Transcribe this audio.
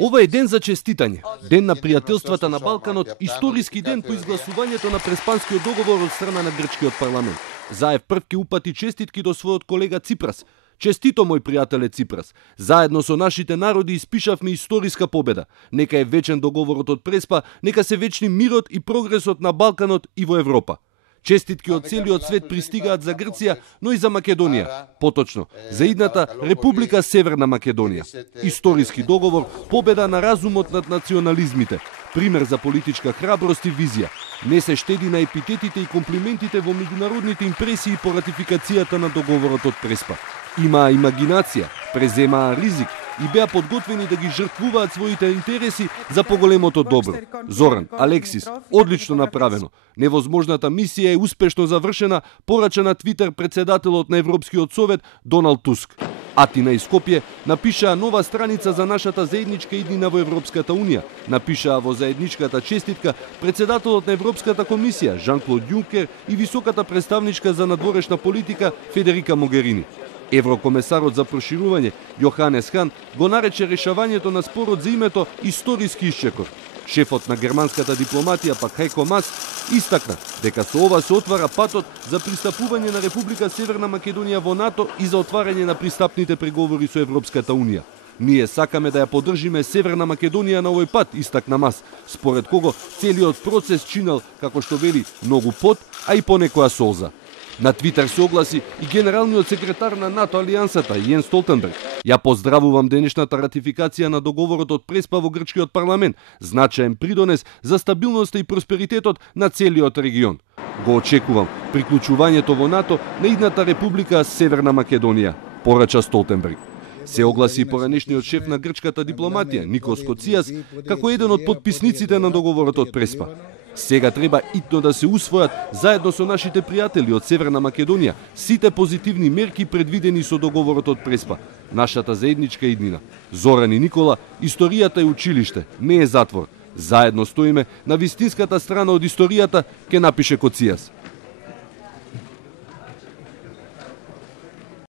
Ова е ден за честитање, ден на пријателствата на Балканот, историски ден по изгласувањето на Преспанскиот договор од страна на грчкиот парламент. Заев прв ке упати честитки до својот колега Ципрас. Честито, мој пријателе Ципрас. Заедно со нашите народи испишавме историска победа. Нека е вечен договорот од Преспа, нека се вечни мирот и прогресот на Балканот и во Европа. Честитки од целиот свет пристигаат за Грција, но и за Македонија. Поточно, за идната Република Северна Македонија. Историски договор, победа на разумот над национализмите. Пример за политичка храброст и визија. Не се штеди на епитетите и комплиментите во меѓународните импресии по ратификацијата на договорот од Преспа. Имаа имагинација, преземаа ризик и беа подготвени да ги жртвуваат своите интереси за поголемото добро. Зоран, Алексис, одлично направено. Невозможната мисија е успешно завршена, порача на Твитер председателот на Европскиот совет Доналд Туск. Атина и Скопје напишаа нова страница за нашата заедничка иднина во Европската унија. Напишаа во заедничката честитка председателот на Европската комисија Жан-Клод Јункер и високата представничка за надворешна политика Федерика Могерини. Еврокомесарот за проширување Јоханес Хан го нарече решавањето на спорот за името историски исчекор. Шефот на германската дипломатија пак Хайко Мас истакна дека со ова се отвара патот за пристапување на Република Северна Македонија во НАТО и за отварање на пристапните преговори со Европската унија. Ние сакаме да ја поддржиме Северна Македонија на овој пат, истакна Мас, според кого целиот процес чинел, како што вели, многу пот, а и понекоја солза. На Твитер се огласи и генералниот секретар на НАТО алијансата Јенс Столтенберг. Ја поздравувам денешната ратификација на договорот од Преспа во грчкиот парламент, значаен придонес за стабилноста и просперитетот на целиот регион. Го очекувам приклучувањето во НАТО на идната Република Северна Македонија, порача Столтенберг. Се огласи и поранешниот шеф на грчката дипломатија Никос Коцијас како еден од потписниците на договорот од Преспа. Сега треба итно да се усвојат заедно со нашите пријатели од Северна Македонија сите позитивни мерки предвидени со договорот од Преспа. Нашата заедничка иднина. Зоран и Никола, историјата е училиште, не е затвор. Заедно стоиме на вистинската страна од историјата, ке напише Коцијас.